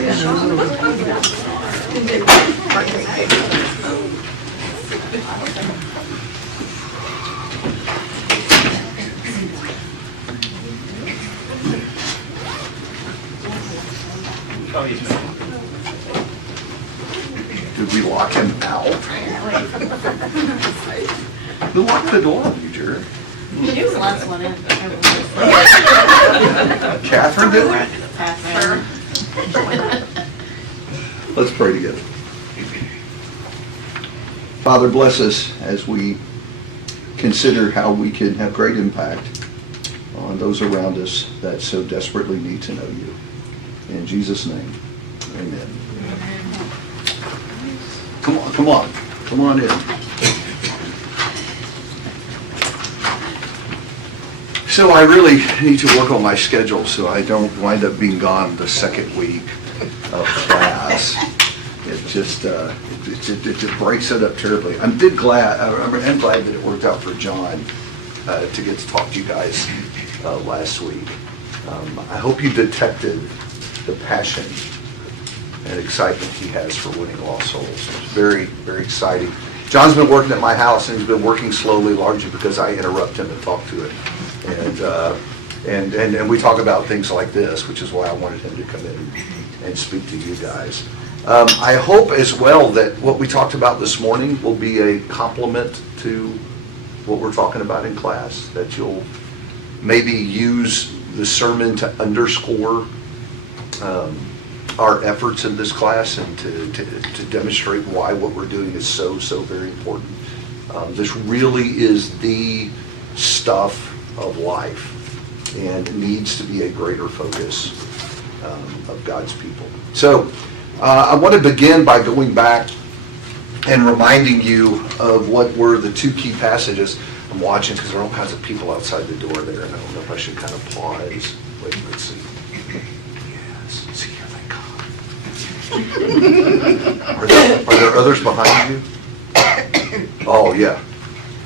Did we lock him out? Who locked the door on you, Jared? She was the last one in. Catherine did? Catherine. Let's pray together. Father, bless us as we consider how we can have great impact on those around us that so desperately need to know you. In Jesus' name, amen. Come on in. So I really need to work on my schedule so I don't wind up being gone the second week of class. It just breaks it up terribly. I'm glad that it worked out for John to get to talk to you guys last week. I hope you detected the passion and excitement he has for winning lost souls. It's very, very exciting. John's been working at my house, and he's been working slowly, largely because I interrupt him and talk to it. And we talk about things like this, which is why I wanted him to come in and speak to you guys. I hope as well that what we talked about this morning will be a complement to what we're talking about in class, that you'll maybe use the sermon to underscore our efforts in this class and to demonstrate why what we're doing is so very important. This really is the stuff of life and needs to be a greater focus of God's people. So I want to begin by going back and reminding you of what were the two key passages. I'm watching because there are all kinds of people outside the door there, and I don't know if I should kind of pause. Wait, let's see. Yes, see, here they come. Are there others behind you? Oh, yeah.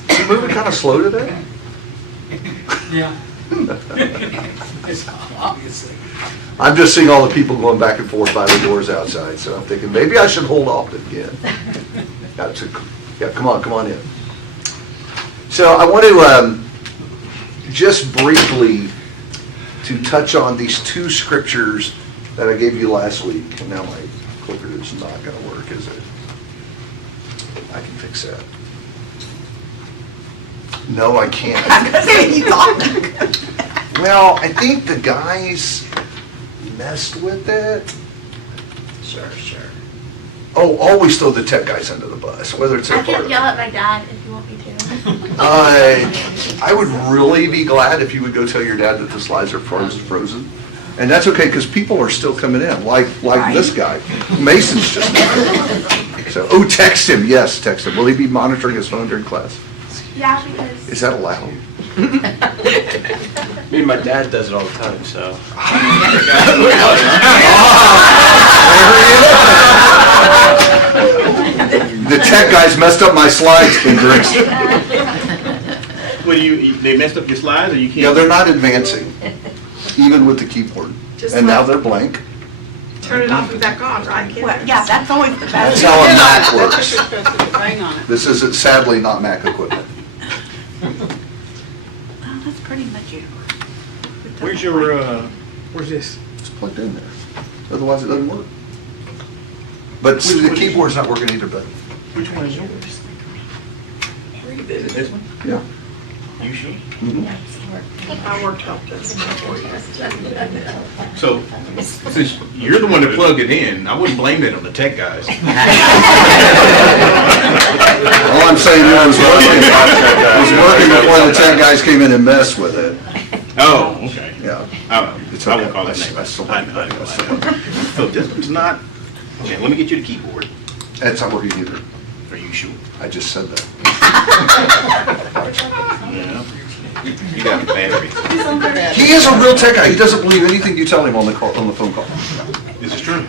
Is he moving kind of slow today? Yeah. Obviously. I'm just seeing all the people going back and forth by the doors outside, so I'm thinking maybe I should hold off again. Yeah, come on in. So I want to just briefly to touch on these two scriptures that I gave you last week. And now my clicker is not going to work, is it? I can fix that. No, I can't. Well, I think the guys messed with it. Sure. Oh, always throw the tech guys under the bus, whether it's I their part can of yell it. at my dad if you want me to. I would really be glad if you would go tell your dad that the slides are frozen. And that's okay, because people are still coming in, like this guy. Mason's just so, text him. Yes, text him. Will he be monitoring his phone during class? Yeah, because Is that allowed? Me and my dad does it all the time, so. The tech guys messed up my slides, Hendrix. Well, they messed up your slides, or you can't? Yeah, they're not advancing, even with the keyboard. And now they're blank. Turn it off and back on, right? Well, yeah, that's always the That's best. how a Mac works. Hang on it. This is sadly not Mac equipment. Well, that's pretty much it. Where's your, Where's this? It's plugged in there. Otherwise it doesn't work. But see, the keyboard's not working either, but which one is yours? Is it this one? yeah. You sure? Mhm. I worked out this for you. So, since you're the one that plugged it in, I wouldn't blame that on the tech guys. All I'm saying is it was working before the tech guys came in and messed with it. Oh, okay. Yeah. It's I okay. won't call it name. I still I like know. it. So this one's not, okay, let me get you the keyboard. It's not working either. Are you sure? I just said that. Yeah. You got the battery. He is a real tech guy. He doesn't believe anything you tell him on the phone call. This is true.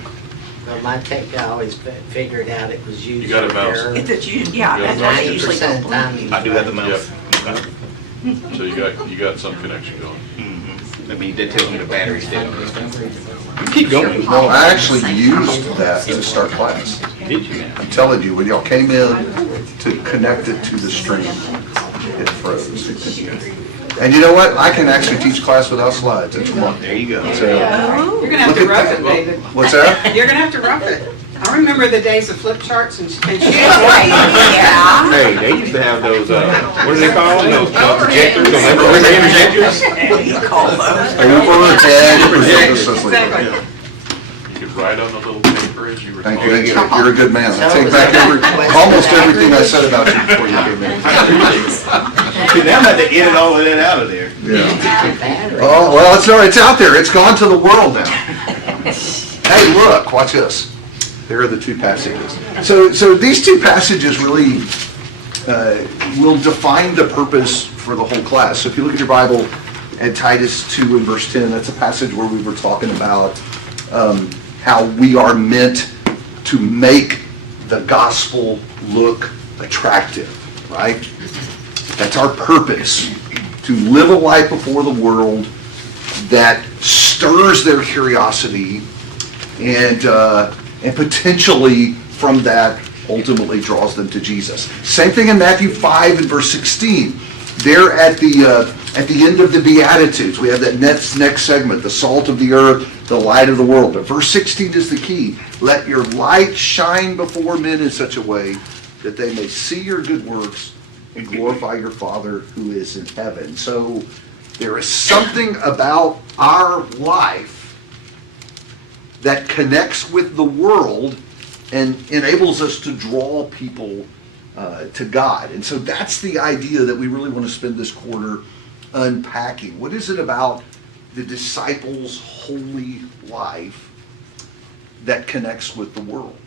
Well, my tech guy always figured out it was user got a mouse. error. If it's you, yeah, that's why I usually 90% don't of the time he believe. was I do have the right. mouse. Okay. So you got some connection going. Mhm. I mean, that tells me the battery's dead on this thing. Keep going. No, I actually used that to start class. Did you? I'm telling you, when y'all came in to connect it to the stream, it froze. And you know what? I can actually teach class without slides. It's fun. There you go. So, You're gonna have to rough it, David. what's that? You're gonna have to rough it. I remember the days of flip charts and Yeah. Hey, they used to have those, what do they call them? Those projectors, those overhead projectors? Overhead. Exactly. You could write on the little paper as you were Thank talking. you. You're a good man. I take back almost everything I said about you before you came in. See, now I have to edit all of that out of there. Yeah. Battery. Oh, well, it's out there. It's gone to the world now. Hey, look, watch this. There are the two passages. So these two passages really will define the purpose for the whole class. So if you look at your Bible at Titus 2 and verse 10, that's a passage where we were talking about how we are meant to make the gospel look attractive, right? That's our purpose, to live a life before the world that stirs their curiosity and potentially from that ultimately draws them to Jesus. Same thing in Matthew 5 and verse 16. There at the end of the Beatitudes, we have that next segment, the salt of the earth, the light of the world. But verse 16 is the key. Let your light shine before men in such a way that they may see your good works and glorify your Father who is in heaven. So there is something about our life that connects with the world and enables us to draw people to God. And so that's the idea that we really want to spend this quarter unpacking. What is it about the disciples' holy life that connects with the world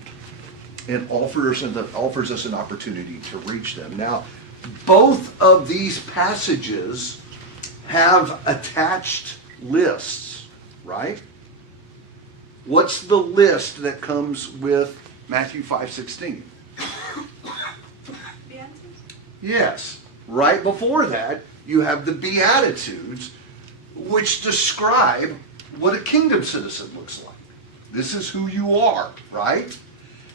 and offers us an opportunity to reach them? Now, both of these passages have attached lists, right? What's the list that comes with Matthew 5:16? Yes. Right before that, you have the Beatitudes, which describe what a kingdom citizen looks like. This is who you are, right?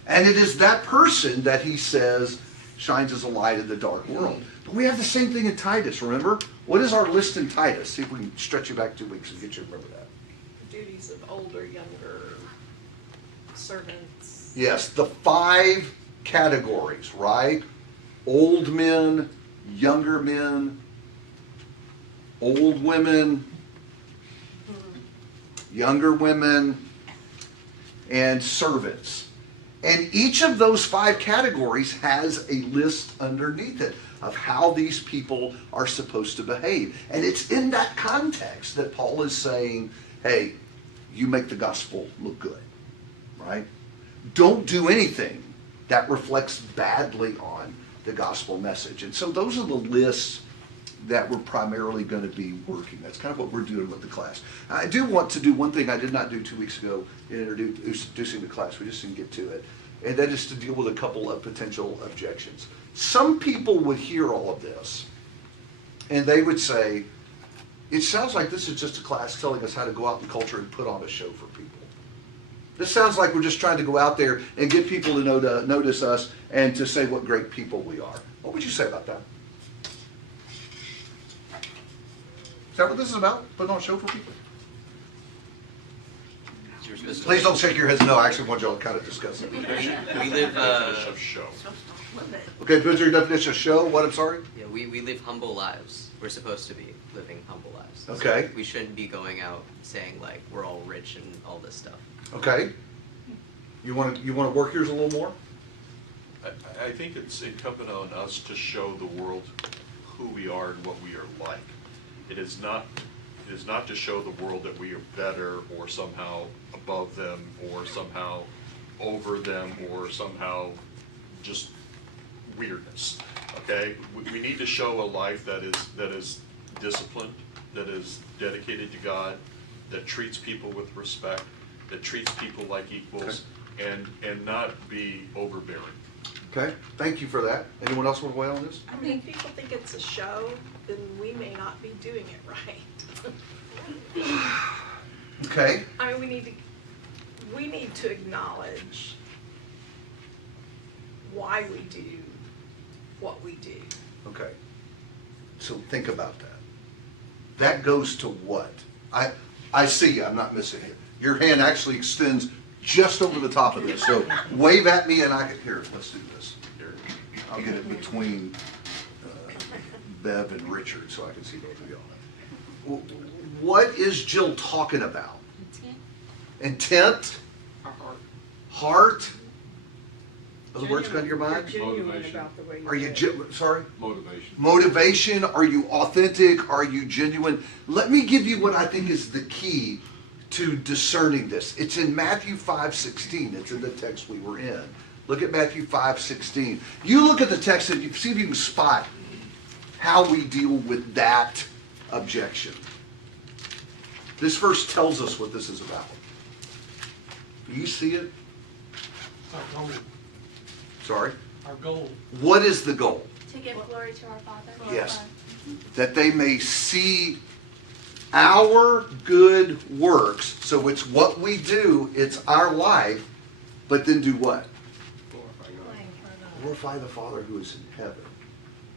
And it is that person that he says shines as a light in the dark world. But we have the same thing in Titus, remember? What is our list in Titus? See if we can stretch you back 2 weeks and get you to remember that. Duties of older, younger servants. Yes, the 5 categories, right? Old men, younger men, old women, younger women, and servants. And each of those 5 categories has a list underneath it of how these people are supposed to behave. And it's in that context that Paul is saying, hey, you make the gospel look good, right? Don't do anything that reflects badly on the gospel message. And so those are the lists that we're primarily going to be working. That's kind of what we're doing with the class. I do want to do one thing I did not do 2 weeks ago in introducing the class. We just didn't get to it. And that is to deal with a couple of potential objections. Some people would hear all of this and they would say, it sounds like this is just a class telling us how to go out in culture and put on a show for people. This sounds like we're just trying to go out there and get people to notice us and to say what great people we are. What would you say about that? Is that what this is about? Putting on a show for people? Please don't shake your heads no. I actually want y'all to kind of discuss it. We live, Of show. Okay, what's your definition of show? What, I'm sorry? yeah, we live humble lives. We're supposed to be living humble lives. Okay. So we shouldn't be going out saying like we're all rich and all this stuff. Okay. You want to work yours a little more? I think it's incumbent on us to show the world who we are and what we are like. It is not to show the world that we are better or somehow above them or somehow over them or somehow just weirdness. Okay? We need to show a life that is disciplined, that is dedicated to God, that treats people with respect, that treats people like equals, and not be overbearing. Okay, thank you for that. Anyone else want to weigh on this? I mean, if people think it's a show, then we may not be doing it right. Okay, I mean, we need to acknowledge why we do what we do. okay. So think about that. That goes to what? I see you, I'm not missing you. Your hand actually extends just over the top of this, so wave at me and I can, here, let's do this. Here, I'll get it between Bev and Richard so I can see both of y'all. What is Jill talking about? Intent? Heart? Those words come to your mind? Genuine about the way you Are you, live. sorry? Motivation. Motivation, are you authentic, are you genuine? Let me give you what I think is the key to discerning this. It's in Matthew 5:16, it's in the text we were in. Look at Matthew 5:16. You look at the text and you see if you can spot how we deal with that objection. This verse tells us what this is about. Do you see it? Our goal. Sorry? Our goal. What is the goal? To give glory to our Father. Yes. That they may see our good works. So it's what we do, it's our life, but then do what? Glorify the Father who is in heaven.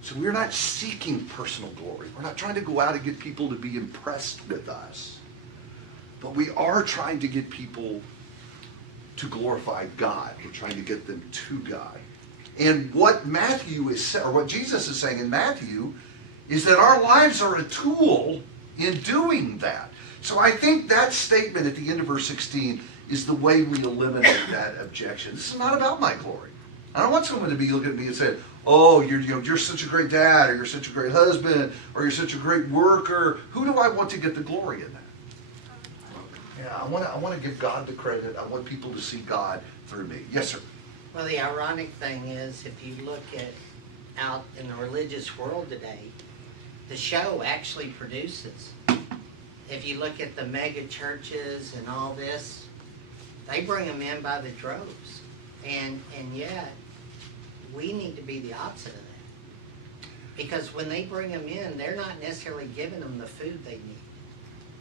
So we're not seeking personal glory. We're not trying to go out and get people to be impressed with us. But we are trying to get people to glorify God. We're trying to get them to God. And what Matthew is, or what Jesus is saying in Matthew, is that our lives are a tool in doing that. So I think that statement at the end of verse 16 is the way we eliminate that objection. This is not about my glory. I don't want someone to be looking at me and saying, oh, you're such a great dad, or you're such a great husband, or you're such a great worker. Who do I want to get the glory in that? Yeah, I want to give God the credit. I want people to see God through me. Yes, sir. Well, the ironic thing is, if you look at out in the religious world today, the show actually produces. If you look at the mega churches and all this, they bring them in by the droves. And yet, we need to be the opposite of that. Because when they bring them in, they're not necessarily giving them the food they need.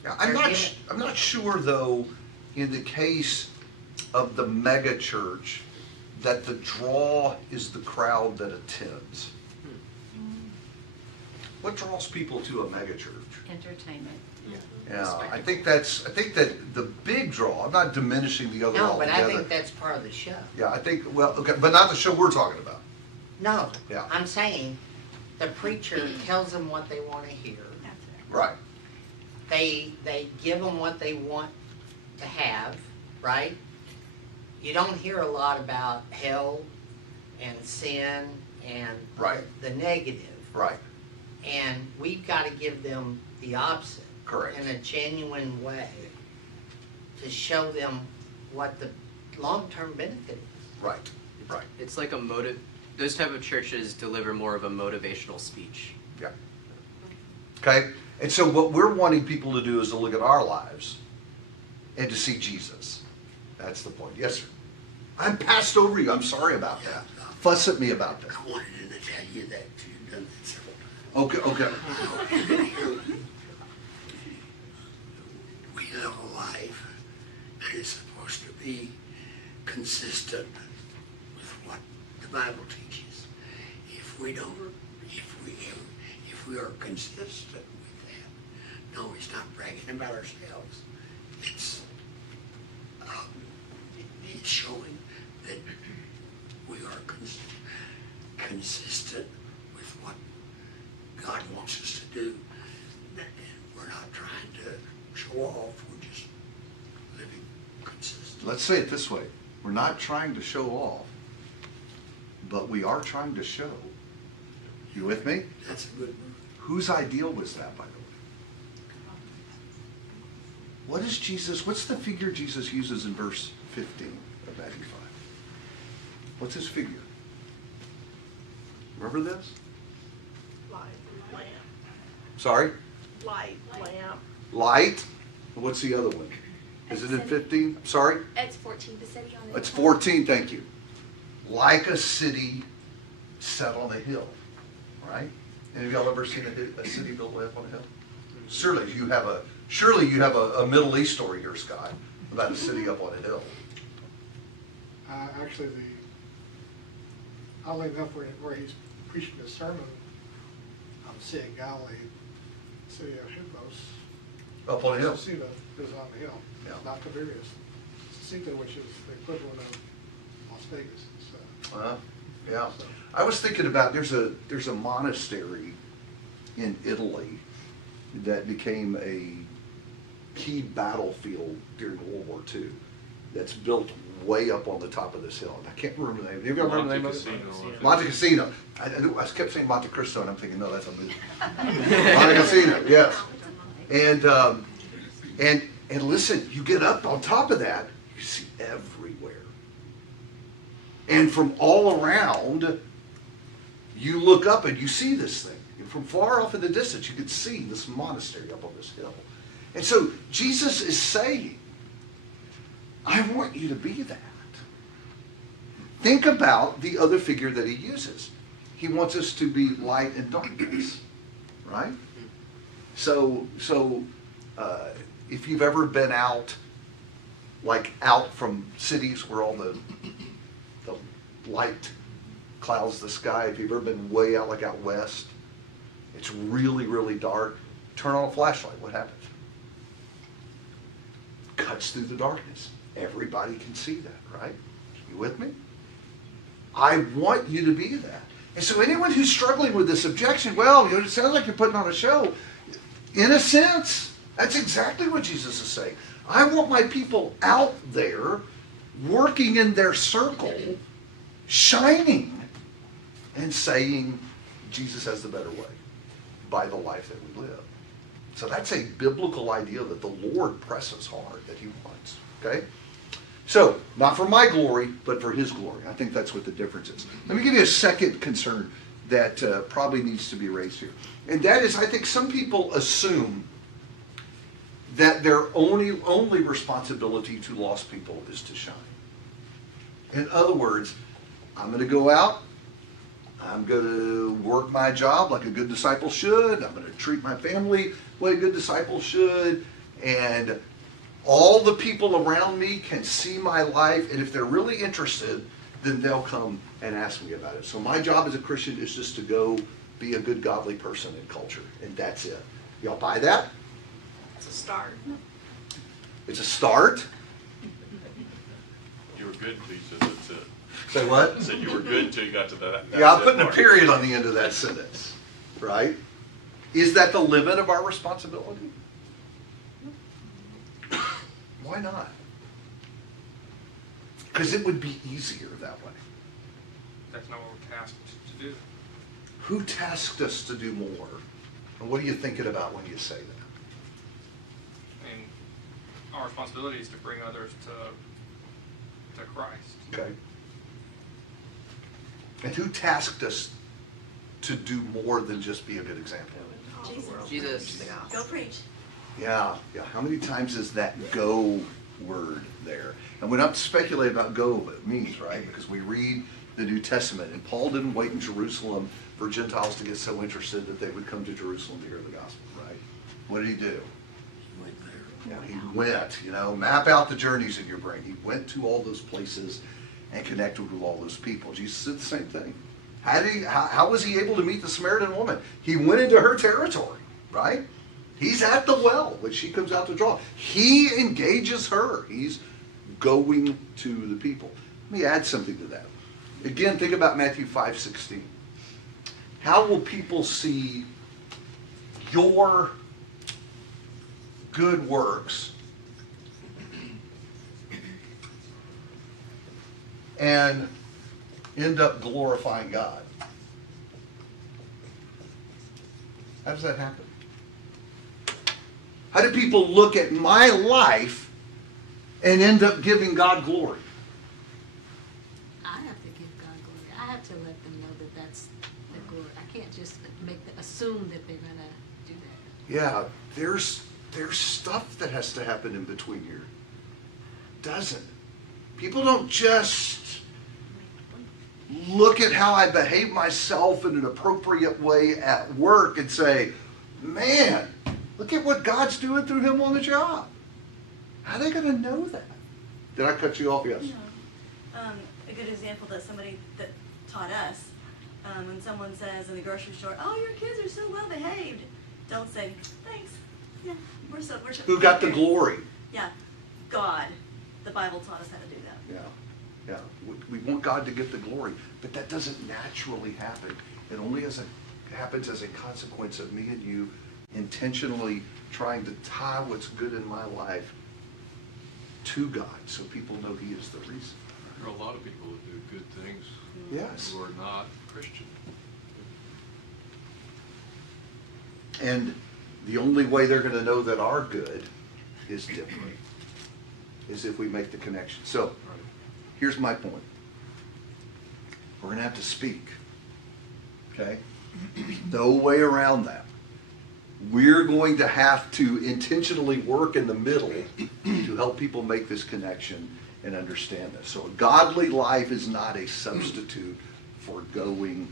Yeah, I'm not sure, though, in the case of the mega church, that the draw is the crowd that attends. What draws people to a mega church? Entertainment. Yeah, I think that the big draw, I'm not diminishing the other No, but altogether. I think that's part of the show. Yeah, I think, well, okay, but not the show we're talking about. No, Yeah. I'm saying the preacher tells them what they want to hear. Right. They give them what they want to have, right? You don't hear a lot about hell and sin and Right. the negative. Right. And we've got to give them the opposite. Correct. In a genuine way to show them what the long-term benefit is. Right. Right. It's like those type of churches deliver more of a motivational speech. Yeah. Okay? And so what we're wanting people to do is to look at our lives and to see Jesus. That's the point. Yes, sir. I'm passed over you. I'm sorry about that. Fuss at me about that. I wanted to tell you that you've done that several times. Okay. We live a life that is supposed to be consistent with what the Bible teaches. If we are consistent with that, no, it's not bragging about ourselves. It's showing that we are consistent with what God wants us to do. And we're not trying to show off, we're just living consistent. Let's say it this way. We're not trying to show off, but we are trying to show. You with me? That's a good word. Whose ideal was that, by the way? What is Jesus, what's the figure Jesus uses in verse 15 of Matthew 5? What's his figure? Remember this? Light, lamp, Sorry? light, lamp. Light. What's the other one? Is it in 15? Sorry? It's 14, the city on the It's hill. 14, thank you. Like a city set on a hill, right? Any of y'all ever seen a city built up on a hill? Surely you have a Middle East story here, Scott, about a city up on a hill. Actually, oddly enough, where he's preaching his sermon on the Sea of Galilee, city of Hippos. Up on a hill. Cecina is on the hill, Yeah. not Tiberias. Cecina, which is the equivalent of Las Vegas. So, Yeah. I was thinking about, there's a monastery in Italy that became a key battlefield during World War II that's built way up on the top of this hill. And I can't remember the name. Do you remember the name of it? Monte Cassino. I kept saying Monte Cristo, and I'm thinking, no, that's a movie. Monte Cassino, yes. And listen, you get up on top of that, you see everywhere. And from all around, you look up and you see this thing. And from far off in the distance, you can see this monastery up on this hill. And so Jesus is saying, I want you to be that. Think about the other figure that he uses. He wants us to be light and darkness, right? So if you've ever been out from cities where all the light clouds the sky, if you've ever been way out, like out west, it's really, really dark, turn on a flashlight, what happens? Cuts through the darkness. Everybody can see that, right? You with me? I want you to be that. And so anyone who's struggling with this objection, well, it sounds like you're putting on a show. In a sense, that's exactly what Jesus is saying. I want my people out there, working in their circle, shining, and saying, Jesus has the better way by the life that we live. So that's a biblical idea that the Lord presses hard, that he wants, okay? So, not for my glory, but for his glory. I think that's what the difference is. Let me give you a second concern that probably needs to be raised here. And that is, I think some people assume that their only responsibility to lost people is to shine. In other words, I'm going to go out, I'm going to work my job like a good disciple should, I'm going to treat my family the way a good disciple should, and all the people around me can see my life, and if they're really interested, then they'll come and ask me about it. So my job as a Christian is just to go be a good, godly person in culture, and that's it. Y'all buy that? It's a start. It's a start. You were good, Lisa, that's it. Say what? I said you were good until you got to that. Yeah, I'm putting a period on the end of that sentence, right? Is that the limit of our responsibility? Why not? Because it would be easier that way. That's not what we're tasked to do. Who tasked us to do more? And what are you thinking about when you say that? I mean, our responsibility is to bring others to Christ. Okay. And who tasked us to do more than just be a good example? Jesus. Go preach. Yeah. How many times is that go word there? And we don't have to speculate about go, what it means, right? Because we read the New Testament, and Paul didn't wait in Jerusalem for Gentiles to get so interested that they would come to Jerusalem to hear the gospel, right? What did he do? He went there. Yeah, he went, map out the journeys in your brain. He went to all those places and connected with all those people. Jesus did the same thing. How was he able to meet the Samaritan woman? He went into her territory, right? He's at the well when she comes out to draw. He engages her. He's going to the people. Let me add something to that. Again, think about Matthew 5:16. How will people see your good works and end up glorifying God? How does that happen? How do people look at my life and end up giving God glory? I have to give God glory. I have to let them know that that's the glory. I can't just assume that they're going to do that. Yeah, there's stuff that has to happen in between here. Doesn't. People don't just look at how I behave myself in an appropriate way at work and say, man, Look at what God's doing through him on the job. How are they going to know that? Did I cut you off? Yes. A good example that somebody that taught us, when someone says in the grocery store, "Oh, your kids are so well behaved," don't say, "Thanks. Yeah, we're so." Who got the glory? Yeah, God. The Bible taught us how to do that. Yeah, yeah. We want God to get the glory, but that doesn't naturally happen. It only happens as a consequence of me and you intentionally trying to tie what's good in my life to God, so people know He is the reason. There are a lot of people who do good things Yes. who are not Christian. And the only way they're going to know that our good is different is if we make the connection. So, here's my point. We're going to have to speak. Okay? No way around that. We're going to have to intentionally work in the middle to help people make this connection and understand this. So a godly life is not a substitute for going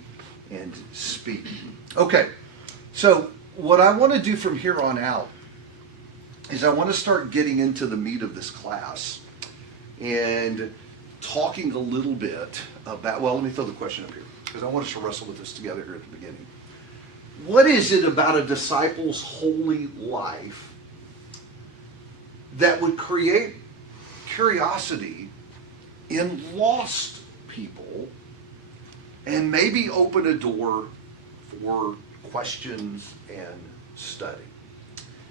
and speaking. Okay, so what I want to do from here on out is I want to start getting into the meat of this class and talking a little bit about, well, let me throw the question up here because I want us to wrestle with this together here at the beginning. What is it about a disciple's holy life that would create curiosity in lost people and maybe open a door for questions and study?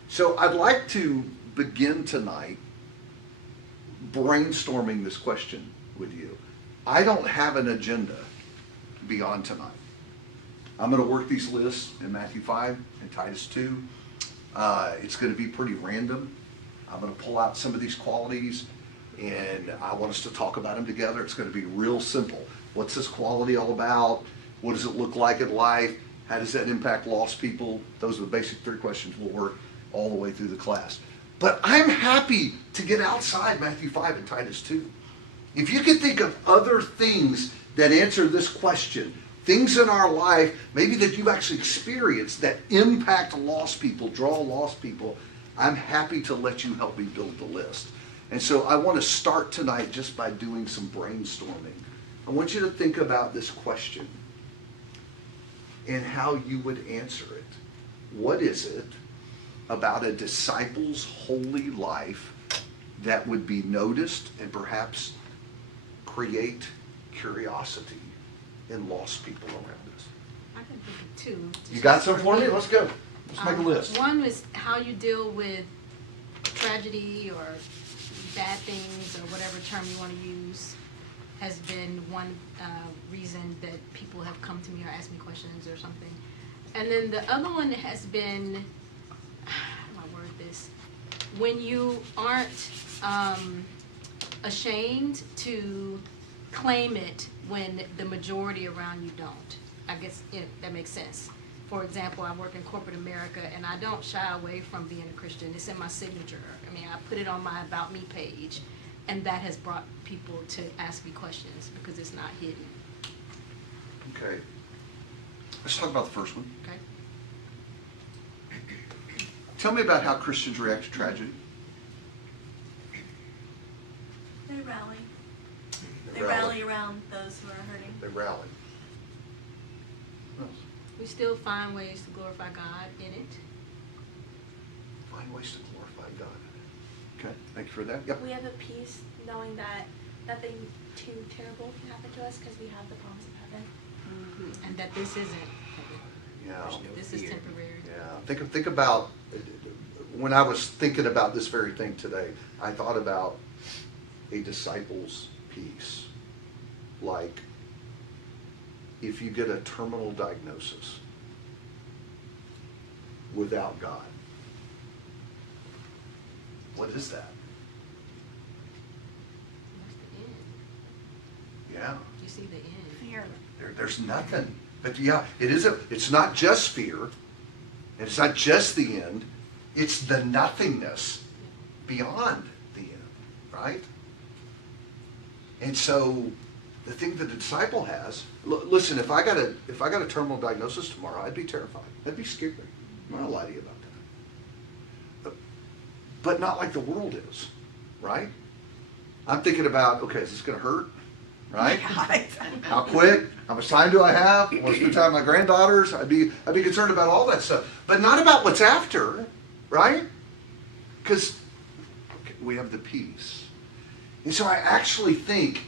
So I'd like to begin tonight brainstorming this question with you. I don't have an agenda beyond tonight. I'm going to work these lists in Matthew 5 and Titus 2. It's going to be pretty random. I'm going to pull out some of these qualities, and I want us to talk about them together. It's going to be real simple. What's this quality all about? What does it look like in life? How does that impact lost people? Those are the basic 3 questions we'll work all the way through the class. But I'm happy to get outside Matthew 5 and Titus 2. If you can think of other things that answer this question, things in our life, maybe that you've actually experienced that impact lost people, draw lost people, I'm happy to let you help me build the list. And so I want to start tonight just by doing some brainstorming. I want you to think about this question and how you would answer it. What is it about a disciple's holy life that would be noticed and perhaps create curiosity in lost people around us? I can think of 2. You got some for me? Let's go. Let's make a list. One was how you deal with tragedy or bad things or whatever term you want to use has been one reason that people have come to me or asked me questions or something. And then the other one has been, how do I word this? When you aren't ashamed to claim it when the majority around you don't. I guess that makes sense. For example, I work in corporate America and I don't shy away from being a Christian. It's in my signature. I mean, I put it on my About Me page, and that has brought people to ask me questions because it's not hidden. Okay. Let's talk about the first one. Okay. Tell me about how Christians react to tragedy. They rally. They rally around those who are hurting. They rally. We still find ways to glorify God in it. Find ways to glorify God. Okay, thank you for that. Yep. We have a peace knowing that nothing too terrible can happen to us because we have the promise of heaven. Mm-hmm. And that this isn't heaven. Yeah. This is temporary. Yeah. Think about when I was thinking about this very thing today. I thought about a disciple's peace, like if you get a terminal diagnosis without God. What is that? That's the end. Yeah. You see the end. Fear. There's nothing. But yeah, it's not just fear. And it's not just the end. It's the nothingness beyond the end, right? And so the thing that the disciple has, listen, if I got a terminal diagnosis tomorrow, I'd be terrified. I'd be scared. I'm not gonna lie to you about that. but not like the world is, right? I'm thinking about, okay, is this gonna hurt, right? How quick? How much time do I have? I want to spend time with my granddaughters. I'd be concerned about all that stuff, but not about what's after, right? Because we have the peace. And so I actually think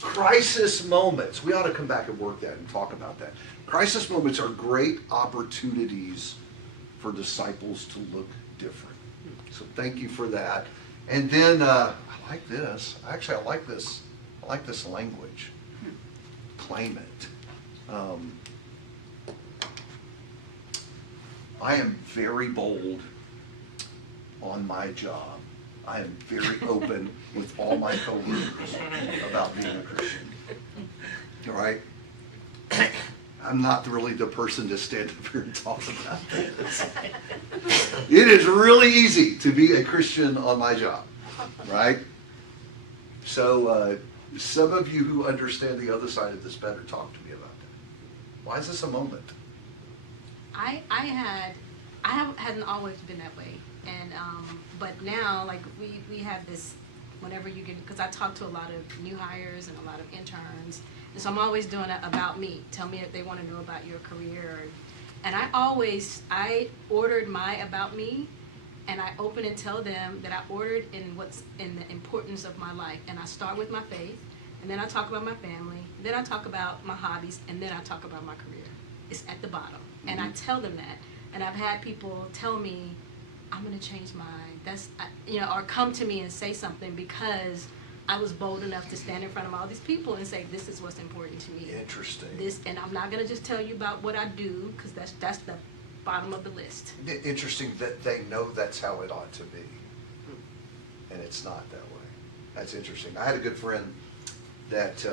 crisis moments, we ought to come back and work that and talk about that. Crisis moments are great opportunities for disciples to look different. So thank you for that. And then I like this. Actually, I like this. I like this language. Claim it. I am very bold on my job. I am very open with all my coworkers about being a Christian. All right? I'm not really the person to stand up here and talk about this. It is really easy to be a Christian on my job, right? So some of you who understand the other side of this better, talk to me about that. Why is this a moment? I hadn't always been that way, and but now, like, we have this, whenever you get, because I talk to a lot of new hires and a lot of interns, and so I'm always doing a about me. Tell me if they want to know about your career, and I ordered my about me, and I open and tell them that I ordered in what's in the importance of my life, and I start with my faith, and then I talk about my family, then I talk about my hobbies, and then I talk about my career. It's at the bottom, and I tell them that. And I've had people tell me, I'm going to change or come to me and say something because I was bold enough to stand in front of all these people and say, this is what's important to me. Interesting. And I'm not going to just tell you about what I do, because that's the bottom of the list. Interesting that they know that's how it ought to be. And it's not that way. That's interesting. I had a good friend that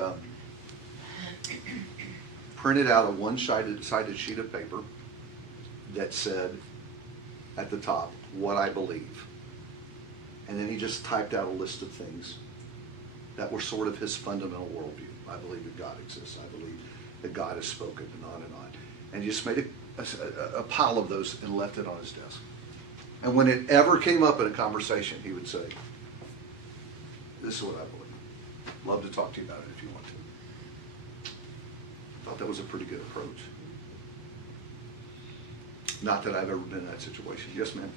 printed out a one-sided sheet of paper that said at the top, what I believe. And then he just typed out a list of things that were sort of his fundamental worldview. I believe that God exists. I believe that God has spoken, and on and on. And he just made a pile of those and left it on his desk. And when it ever came up in a conversation, he would say, this is what I believe. Love to talk to you about it if you want to. I thought that was a pretty good approach. Not that I've ever been in that situation. Yes, ma'am?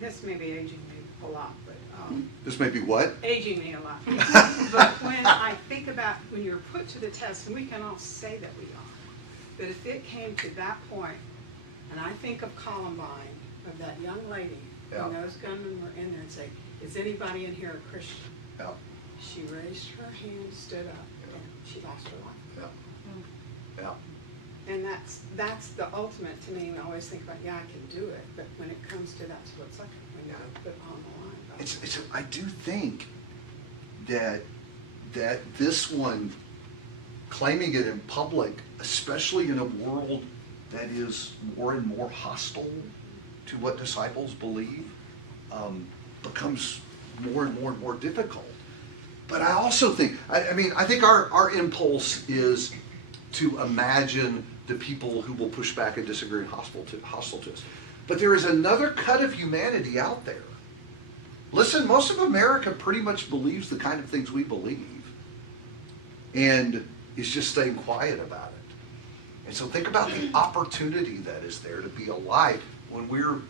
This may be aging me a lot, but, This may be what? aging me a lot. But when I think about when you're put to the test, and we can all say that we are, but if it came to that point, and I think of Columbine, of that young lady, Yeah. when those gunmen were in there and say, is anybody in here a Christian? Yeah. She raised her hand, stood up, and she lost her life. Yeah. Yeah. And that's the ultimate to me. I always think about, yeah, I can do it, but when it comes to that's what's like when you put it on the line. I do think that this one, claiming it in public, especially in a world that is more and more hostile to what disciples believe, becomes more and more and more difficult. But I also think, I think our impulse is to imagine the people who will push back and disagree and hostile to us. But there is another cut of humanity out there. Listen, most of America pretty much believes the kind of things we believe and is just staying quiet about it. And so think about the opportunity that is there to be alive when we're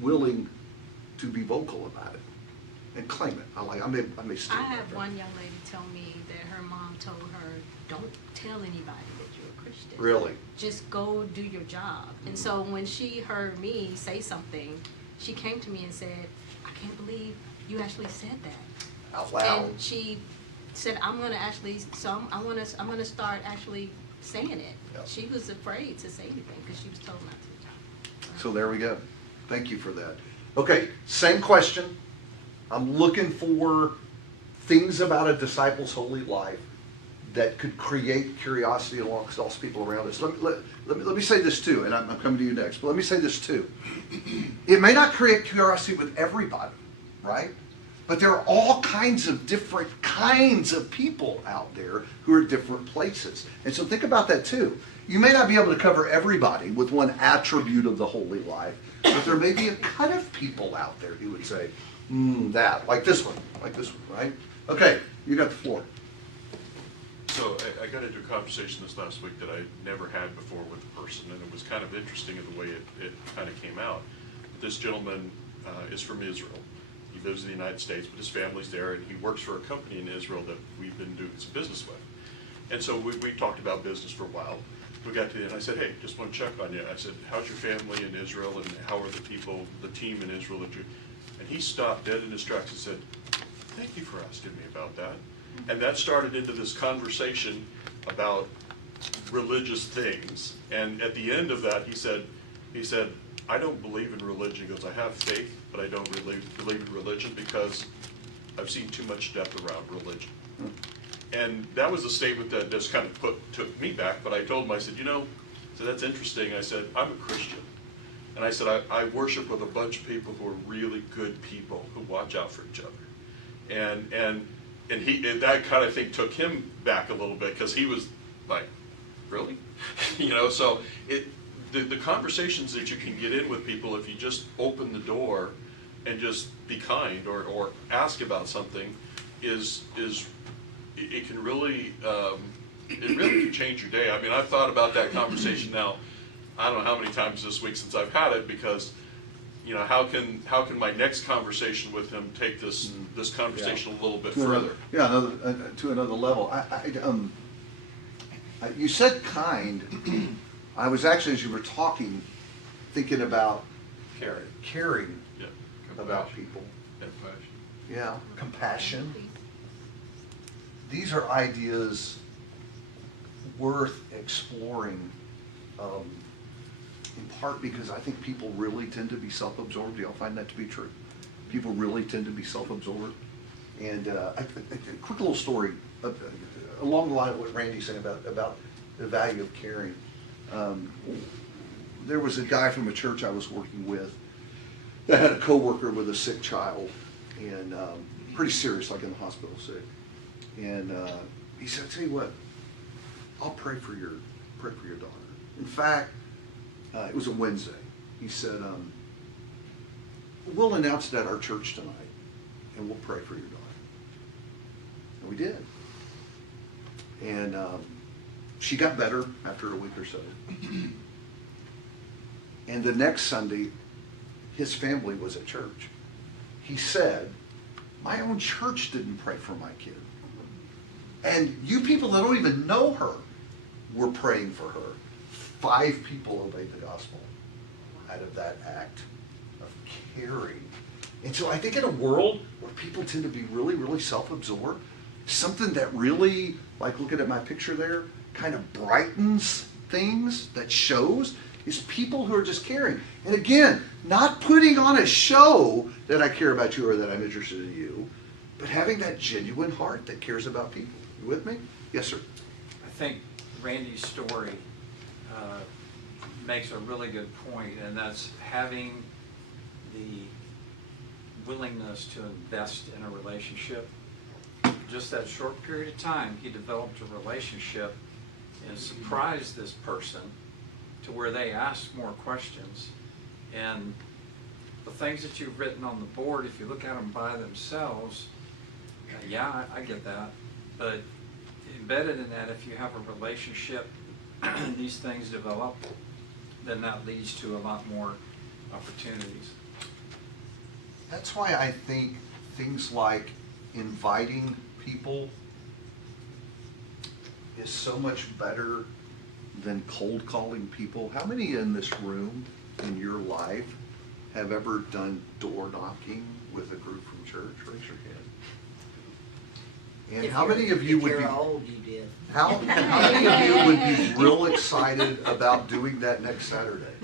willing to be vocal about it and claim it. I may steal I that, have but- one young lady tell me that her mom told her, don't tell anybody that you're a Christian. Really? Just go do your job. And so when she heard me say something, she came to me and said, I can't believe you actually said that. Out loud. And she said, I'm gonna start actually saying it. Yeah. She was afraid to say anything because she was told not to. So there we go. Thank you for that. Okay, same question. I'm looking for things about a disciple's holy life that could create curiosity amongst all people around us. Let me say this too, and I'm coming to you next, but let me say this too. It may not create curiosity with everybody, right? But there are all kinds of different kinds of people out there who are at different places. And so think about that too. you may not be able to cover everybody with one attribute of the holy life, but there may be a cut of people out there who would say, like this one, right? Okay, you got the floor. So I got into a conversation this last week that I never had before with a person, and it was kind of interesting in the way it kind of came out. This gentleman is from Israel. He lives in the United States, but his family's there, and he works for a company in Israel that we've been doing some business with. And so we talked about business for a while. We got to the end, I said, hey, just want to check on you. I said, how's your family in Israel, and how are the people, the team in Israel that you... And he stopped dead in his tracks and said, thank you for asking me about that. And that started into this conversation about religious things. And at the end of that, he said, I don't believe in religion. He goes, I have faith, but I don't believe in religion because I've seen too much death around religion. And that was a statement that just kind of took me back, but I told him, I said, so that's interesting. I said, I'm a Christian. And I said, I worship with a bunch of people who are really good people who watch out for each other. And that kind of thing took him back a little bit because he was like, really? So the conversations that you can get in with people if you just open the door and just be kind or ask about something it can really, it really can change your day. I mean, I've thought about that conversation now, I don't know how many times this week since I've had it, because, how can my next conversation with him take this conversation a little bit further? To another level. You said kind. I was actually, as you were talking, thinking about caring about people. Yeah, compassion. These are ideas worth exploring, in part because I think people really tend to be self-absorbed. Do y'all find that to be true? People really tend to be self-absorbed. And a quick little story along the line of what Randy's saying about the value of caring. There was a guy from a church I was working with that had a coworker with a sick child, and pretty serious, like in the hospital sick. And he said, "I tell you what, I'll pray for your daughter." In fact, it was a Wednesday. He said, "We'll announce it at our church tonight, and we'll pray for your daughter." And we did. And she got better after a week or so. And the next Sunday, his family was at church. He said, "My own church didn't pray for my kid. And you people that don't even know her were praying for her." 5 people obeyed the gospel out of that act of caring. And so I think in a world where people tend to be really, really self-absorbed, something that really, like looking at my picture there, kind of brightens things, that shows, is people who are just caring. And again, not putting on a show that I care about you or that I'm interested in you, but having that genuine heart that cares about people. You with me? Yes, sir. I think Randy's story makes a really good point, and that's having the willingness to invest in a relationship. Just that short period of time, he developed a relationship and surprised this person to where they asked more questions. And the things that you've written on the board, if you look at them by themselves, yeah, I get that. But embedded in that, if you have a relationship, these things develop, then that leads to a lot more opportunities. That's why I think things like inviting people is so much better than cold calling people. How many in this room in your life have ever done door knocking with a group from church? Raise your hand. And how many of you would be old, you did. How many of you would be real excited about doing that next Saturday?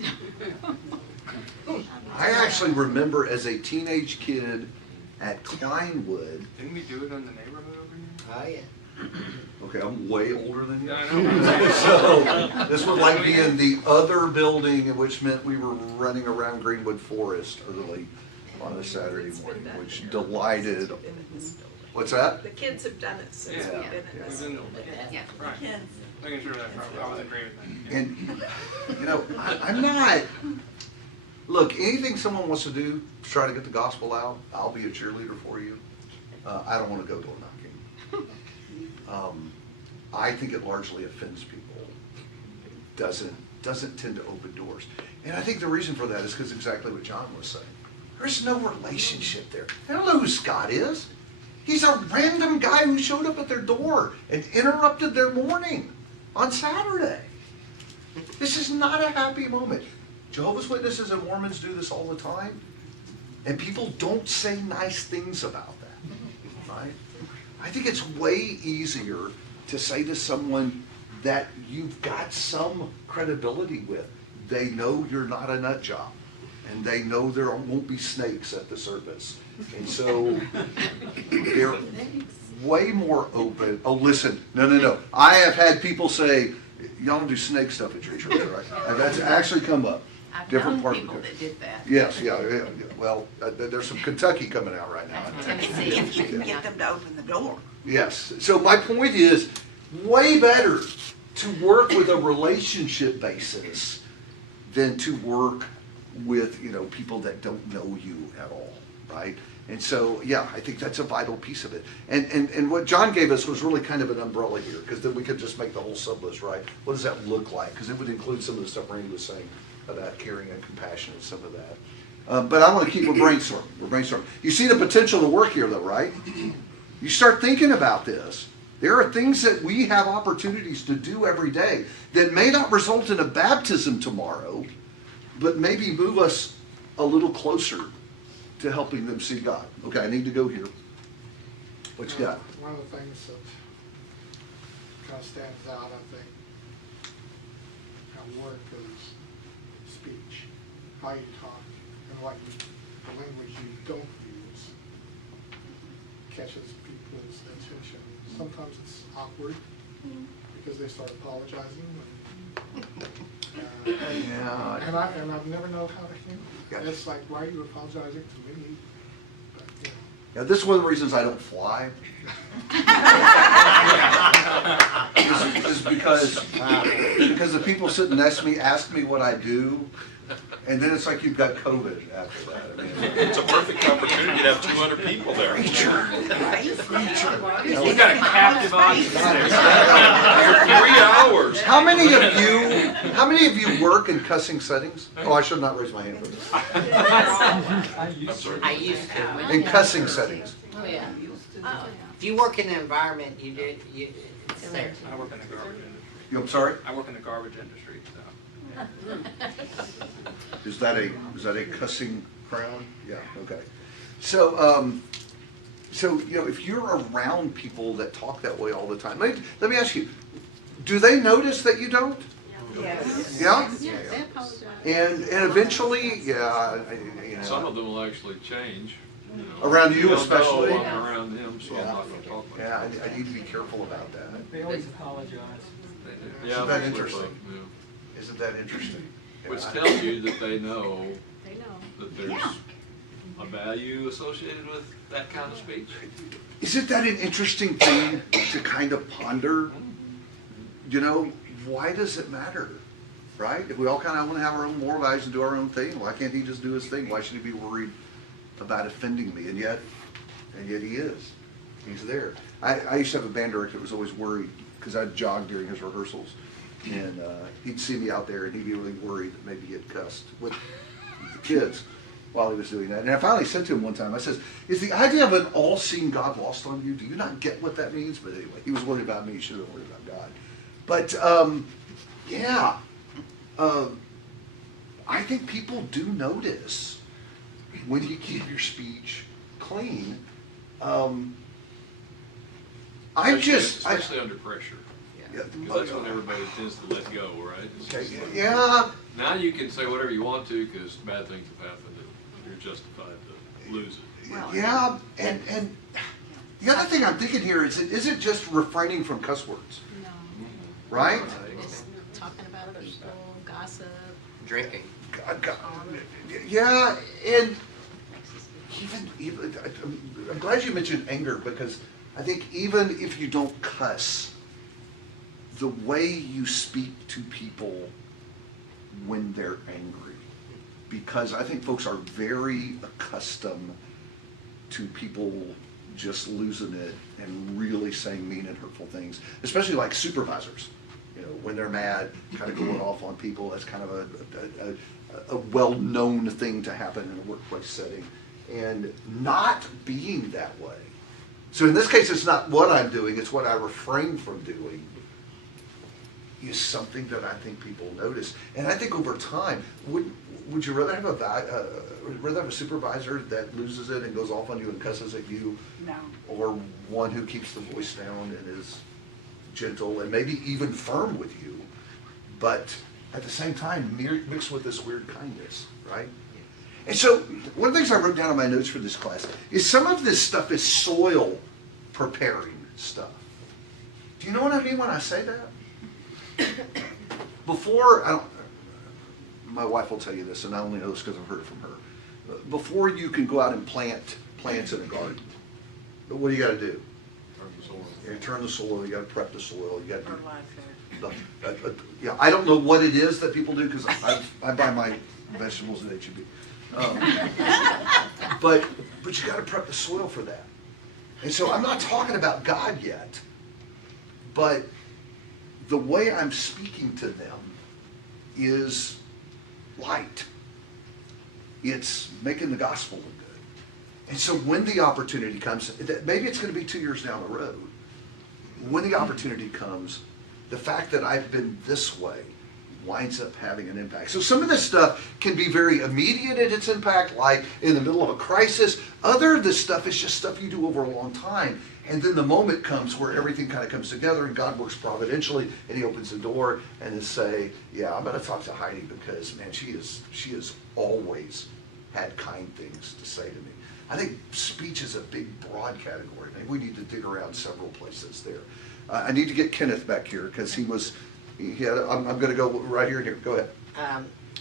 I actually remember as a teenage kid at Kleinwood. Didn't we do it in the neighborhood over here? Oh, yeah. Okay, I'm way older than you. Yeah, I know. So this would like be in the other building, which meant we were running around Greenwood Forest early on a Saturday morning, which delighted What's that? The kids have done it since Yeah. we've been in this We've been- building. Yeah. Right. Kids. Making sure that I was agreeing with that. Yeah. And, you know, I'm not, look, anything someone wants to do to try to get the gospel out, I'll be a cheerleader for you. I don't want to go door knocking. I think it largely offends people. Doesn't tend to open doors. And I think the reason for that is because exactly what John was saying. There's no relationship there. They don't know who Scott is. He's a random guy who showed up at their door and interrupted their morning on Saturday. This is not a happy moment. Jehovah's Witnesses and Mormons do this all the time, and people don't say nice things about that, right? I think it's way easier to say to someone that you've got some credibility with. They know you're not a nut job, and they know there won't be snakes at the service. And so they're way more open. Oh, listen, no. I have had people say, y'all don't do snake stuff at your church, right? And that's actually come up. I've Different known part of the people country. that did that. Yes, yeah. Well, there's some Kentucky coming out right now. Tennessee, if you can get them to open the door. Yes. So my point is, way better to work with a relationship basis than to work with, people that don't know you at all, right? And so, yeah, I think that's a vital piece of it. And what John gave us was really kind of an umbrella here, because then we could just make the whole sub-list, right? What does that look like? Because it would include some of the stuff Randy was saying about caring and compassion and some of that. But I want to keep brainstorming. We're brainstorming. You see the potential to work here, though, right? You start thinking about this. There are things that we have opportunities to do every day that may not result in a baptism tomorrow, but maybe move us a little closer to helping them see God. Okay, I need to go here. What you got? One of the things that kind of stands out, I think, at work is speech, how you talk, and the language you don't use catches people's attention. Sometimes it's awkward because they start apologizing. And I've never known how to handle it. Gotcha. It's like, why are you apologizing to me? But, Now, this is one of the reasons I don't fly. is because the people sitting next to me ask me what I do, and then it's like you've got COVID after that. I mean, It's a perfect opportunity to have 200 people there. We've got a captive audience there. For 3 hours. How many of you work in cussing settings? Oh, I should not raise my hand for this. I used to. In cussing settings. Oh, yeah. If you work in an environment, it's there. I work in the garbage industry. I'm sorry? I work in the garbage industry, so. Is that a cussing crown? Yeah, okay. So, if you're around people that talk that way all the time, let me ask you, do they notice that you don't? Yes. Yeah? Yeah, they apologize. And eventually, Some of them will actually change. Around you They'll know especially? I'm around him, so I'm Yeah. not gonna talk like Yeah, that. I need to be careful about that. They always apologize. Yeah, Isn't that that's interesting? what I- Isn't that interesting? yeah. Which tells you that they know They know. that there's a value associated with that kind of speech. Isn't that an interesting thing to kind of ponder? Why does it matter? Right? If we all kind of want to have our own moral values and do our own thing, why can't he just do his thing? Why should he be worried about offending me? And yet he is. He's there. I used to have a band director that was always worried because I'd jog during his rehearsals. And he'd see me out there and he'd be really worried that maybe he'd cussed with the kids while he was doing that. And I finally said to him one time, I says, is the idea of an all-seeing God lost on you? Do you not get what that means? But anyway, he was worried about me. He should have been worried about God. But, I think people do notice when you keep your speech clean. Especially under pressure. Yeah, Because that's when everybody tends to let go, right? It's Okay, just like- yeah. Now you can say whatever you want to because bad things have happened and you're justified to lose it. Yeah, and the other thing I'm thinking here is it just refraining from cuss words, No. right? It's talking about people, gossip. Drinking. Yeah, and even, I'm glad you mentioned anger, because I think even if you don't cuss, the way you speak to people when they're angry, because I think folks are very accustomed to people just losing it and really saying mean and hurtful things, especially like supervisors. You know, when they're mad, kind of going off on people. That's kind of a well-known thing to happen in a workplace setting, and not being that way. So in this case, it's not what I'm doing; it's what I refrain from doing. Is something that I think people notice, and I think over time, would you rather have a supervisor that loses it and goes off on you and cusses at you, No. or one who keeps the voice down and is gentle and maybe even firm with you, but at the same time mixed with this weird kindness, right? And so one of the things I wrote down in my notes for this class is some of this stuff is soil preparing stuff. Do you know what I mean when I say that? My wife will tell you this, and I only know this because I've heard it from her. Before you can go out and plant plants in a garden, what do you got to do? You turn the soil. You got to prep the soil. You got to do. Yeah, I don't know what it is that people do because I buy my vegetables at H-E-B. But you got to prep the soil for that. And so I'm not talking about God yet, but the way I'm speaking to them is light. It's making the gospel look good. And so when the opportunity comes, maybe it's going to be 2 years down the road, when the opportunity comes, the fact that I've been this way winds up having an impact. So some of this stuff can be very immediate in its impact, like in the middle of a crisis. Other of this stuff is just stuff you do over a long time. And then the moment comes where everything kind of comes together and God works providentially and he opens the door and then say, yeah, I'm going to talk to Heidi because, man, she has always had kind things to say to me. I think speech is a big, broad category. I think we need to dig around several places there. I need to get Kenneth back here because I'm going to go right here and here. Go ahead.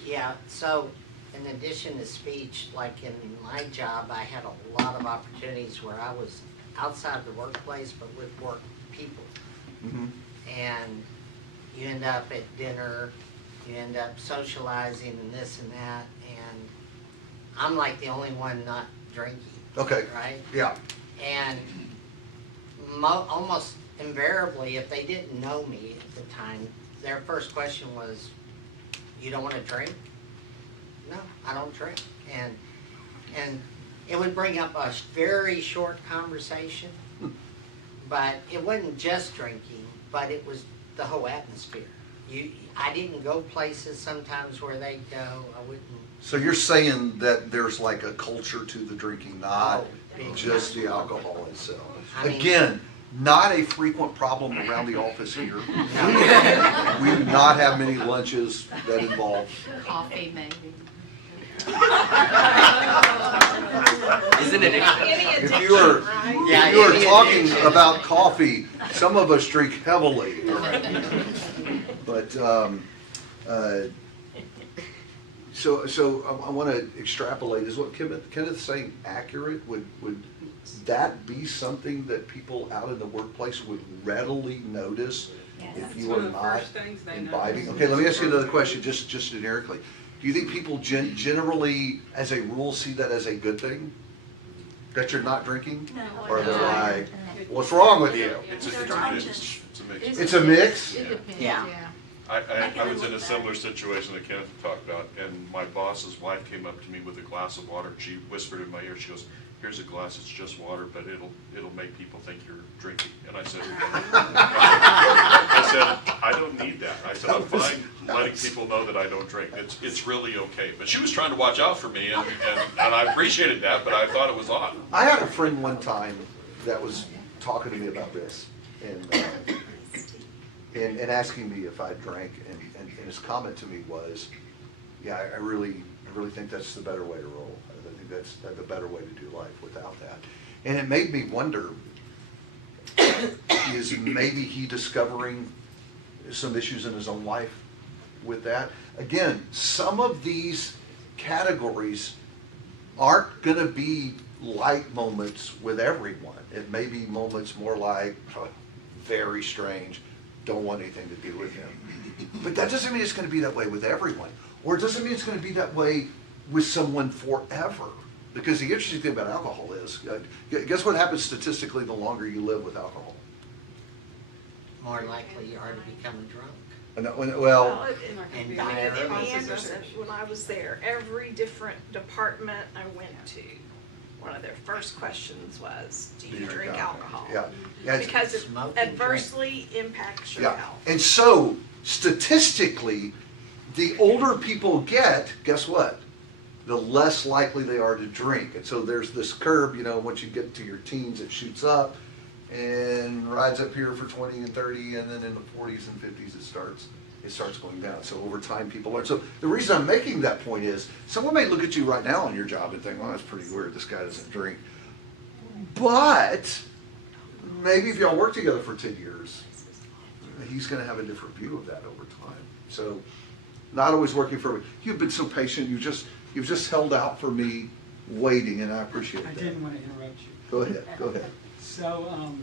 Yeah, so in addition to speech, like in my job, I had a lot of opportunities where I was outside the workplace, but with work people. Mm-hmm. And you end up at dinner, you end up socializing and this and that, and I'm like the only one not drinking. Okay. Right? Yeah. And almost invariably, if they didn't know me at the time, their first question was, you don't want to drink? No, I don't drink. And it would bring up a very short conversation, but it wasn't just drinking, but it was the whole atmosphere. I didn't go places sometimes where they go. I wouldn't. So you're saying that there's like a culture to the drinking, not just the alcohol itself. Again, not a frequent problem around the office here. We do not have many lunches that involve coffee, maybe. Isn't it? If you are talking about coffee, some of us drink heavily. But so I want to extrapolate. Is what Kenneth's saying accurate? Would that be something that people out in the workplace would readily notice if you are not imbibing? Okay, let me ask you another question, just generically. Do you think people generally, as a rule, see that as a good thing? That you're not drinking? No. Or they're like, what's wrong with you? It's a mix. It's a mix? It depends, Yeah. I was in a similar situation that Kenneth talked about, and my boss's wife came up to me with a glass of water. She whispered in my ear, she goes, here's a glass, it's just water, but it'll make people think you're drinking. And I said, I don't need that. I said, I'm fine letting people know that I don't drink. It's really okay. But she was trying to watch out for me, and I appreciated that, but I thought it was odd. I had a friend one time that was talking to me about this and asking me if I drank, and his comment to me was, yeah, I really think that's the better way to roll. I think that's the better way to do life without that. And it made me wonder, is maybe he discovering some issues in his own life with that? Again, some of these categories aren't gonna be light moments with everyone. It may be moments more like, very strange, don't want anything to do with him. But that doesn't mean it's gonna be that way with everyone. Or it doesn't mean it's gonna be that way with someone forever. Because the interesting thing about alcohol is, guess what happens statistically the longer you live with alcohol? More likely you are to become a drunk. Well, And In diarrhea. Anderson, when I was there, every different department I went to, one of their first questions was, do you drink alcohol? Yeah. Yeah, it's- Because it Smoke and adversely impacts your yeah. health. And so, statistically, the older people get, guess what? The less likely they are to drink. And so there's this curve, once you get to your teens, it shoots up and rides up here for 20 and 30, and then in the 40s and 50s it starts going down. So over time people learn. So the reason I'm making that point is, someone may look at you right now on your job and think, well, that's pretty weird, this guy doesn't drink. But maybe if y'all work together for 10 years, he's gonna have a different view of that over time. So, not always working for me. You've been so patient, you've just held out for me, waiting, and I appreciate I that. didn't want to interrupt you. Go ahead, go ahead. So,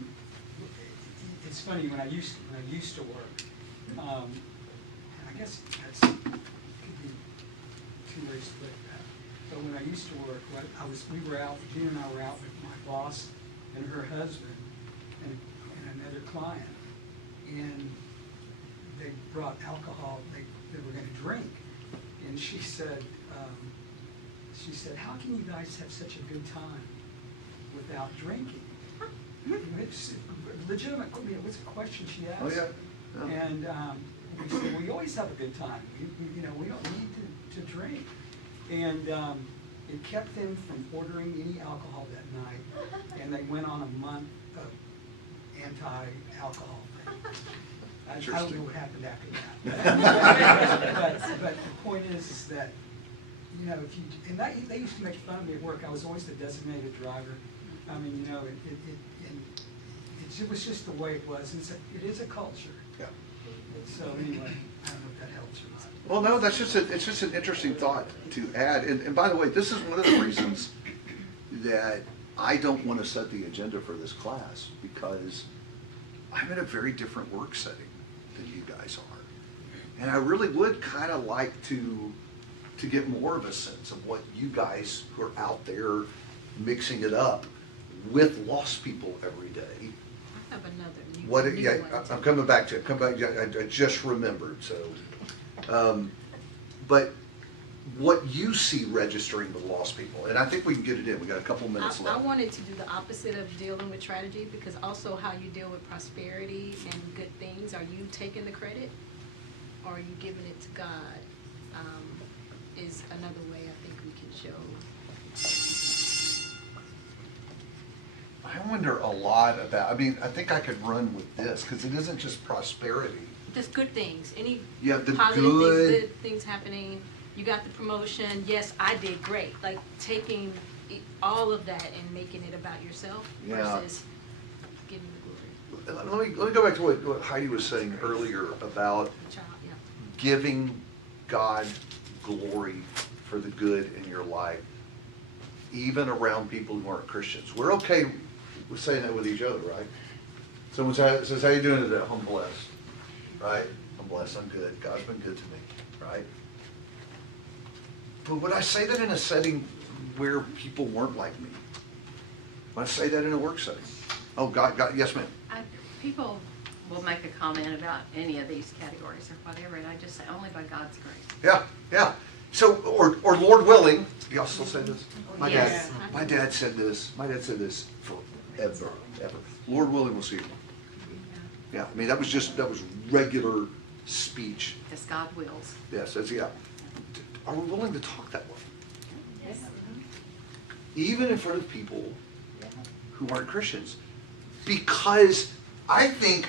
it's funny, when I used to work, I guess that's, could be two ways to put that. But when I used to work, Gina and I were out with my boss and her husband and another client, and they brought alcohol, they were gonna drink. And she said, how can you guys have such a good time without drinking? It's legitimate, it was a question she asked. Oh, yeah. And we said, we always have a good time. We don't need to drink. And it kept them from ordering any alcohol that night. And they went on a month of anti-alcohol thing. I don't know what happened after that. But the point is that, they used to make fun of me at work. I was always the designated driver. I mean, it was just the way it was. It is a culture. Yeah. So anyway, I don't know if that helps or not. Well, no, it's just an interesting thought to add. And by the way, this is one of the reasons that I don't want to set the agenda for this class, because I'm in a very different work setting than you guys are. And I really would kind of like to get more of a sense of what you guys who are out there mixing it up with lost people every day. I have another new one. I'm coming back to it. I just remembered, so. But what you see registering with lost people, and I think we can get it in. We got a couple minutes I left. wanted to do the opposite of dealing with tragedy, because also how you deal with prosperity and good things. Are you taking the credit, or are you giving it to God? Is another way I think we can show. I wonder a lot about, I think I could run with this, because it isn't just prosperity. Just good things. Any You have the positive good. things, good things happening. You got the promotion. Yes, I did great. Like taking all of that and making it about yourself versus giving the glory. Let me go back to what Heidi was saying earlier about Child, yeah. giving God glory for the good in your life, even around people who aren't Christians. We're okay with saying that with each other, right? Someone says, how you doing today? I'm blessed, right? I'm blessed, I'm good. God's been good to me, right? But would I say that in a setting where people weren't like me? Would I say that in a work setting? Oh, God, yes, ma'am. People will make a comment about any of these categories or whatever, and I just say only by God's grace. Yeah. So, or Lord willing, do y'all still say this? Yes. My dad said this forever, ever. Lord willing, we'll see you. Yeah, that was regular speech. As God wills. Yes, yeah. Are we willing to talk that way? Yes. Even in front of people who aren't Christians? Because I think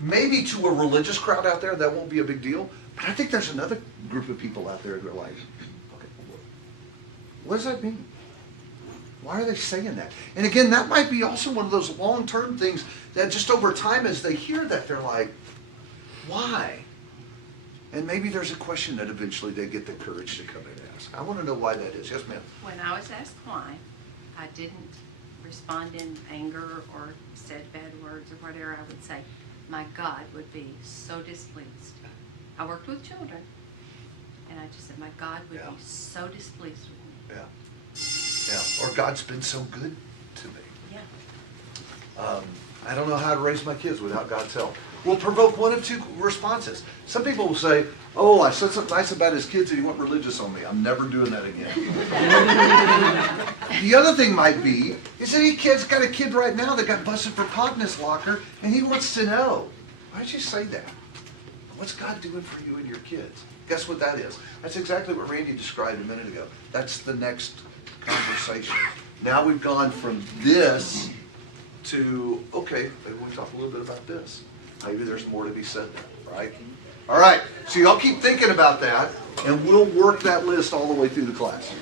maybe to a religious crowd out there that won't be a big deal, but I think there's another group of people out there who are like, okay, what does that mean? Why are they saying that? And again, that might be also one of those long-term things that just over time as they hear that, they're like, why? And maybe there's a question that eventually they get the courage to come in and ask. I want to know why that is. Yes, ma'am. When I was asked why, I didn't respond in anger or said bad words or whatever. I would say, my God would be so displeased. I worked with children, and I just said, my God would Yeah. be so displeased with me. Yeah. Yeah. Or God's been so good to me. Yeah. I don't know how to raise my kids without God's help. Will provoke one of two responses. Some people will say, oh, I said something nice about his kids and he went religious on me. I'm never doing that again. The other thing might be, is that he got a kid right now that got busted for pot in his locker, and he wants to know, why'd you say that? What's God doing for you and your kids? Guess what that is? That's exactly what Randy described a minute ago. That's the next conversation. Now we've gone from this to, okay, maybe we'll talk a little bit about this. Maybe there's more to be said there, right? All right, so y'all keep thinking about that, and we'll work that list all the way through the class.